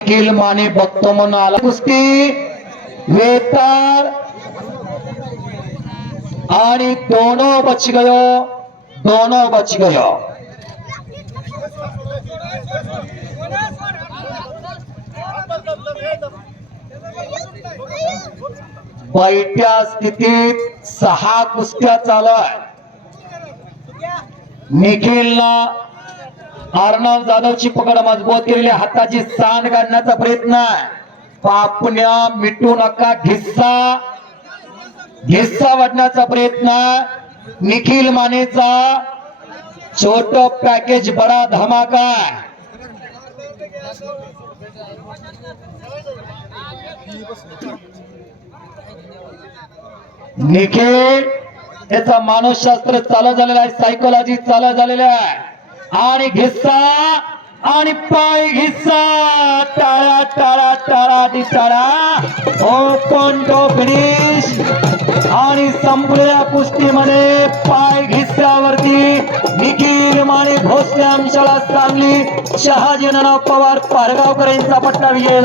देखील माने बघतो म्हणून आला. कुस्ती वेतार आणि दोनों बच गयो दोनों बच गयो. बैठ्या स्थितीत सहा कुस्त्या चालू आहे निखिलला अर्णव जाधवची पकड मजबूत केलेली हाताची सांड काढण्याचा प्रयत्न आहे. पापण्या मिटू नका. घिस्सा घिस्सा वाटण्याचा प्रयत्न निखिल मानेचा छोट पॅकेज बडा धमाका निखिल याचा मानसशास्त्र चालू झालेला आहे. सायकोलॉजी चालू झालेला आहे. आणि घिस्सा आणि पाय घिस्सा टाळा टाळा टाळा ती टाळा. Open to finish. आणि संपलेल्या कुस्तीमध्ये पाय घिस्सावरती निखिल माने भोसले आमशाळा सांगली शहाजी नराव पवार पारगावकर यांचा पट्टा विजय